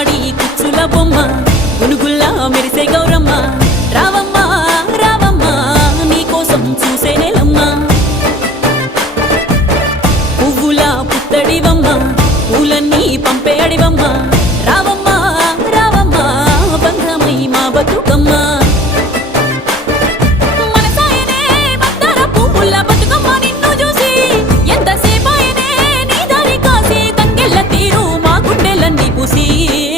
అంగన్వాడి కుచ్చుల బొమ్మ గునుగుల్లా మెరిసే గౌరమ్మ రావమ్మ రావమ్మ నీకోసం చూసే నెలమ్మ పువ్వుల పుత్తడివమ్మ పూలన్నీ పంపే అడివమ్మ రావమ్మ రావమ్మ బంధమై మా బతుకమ్మ see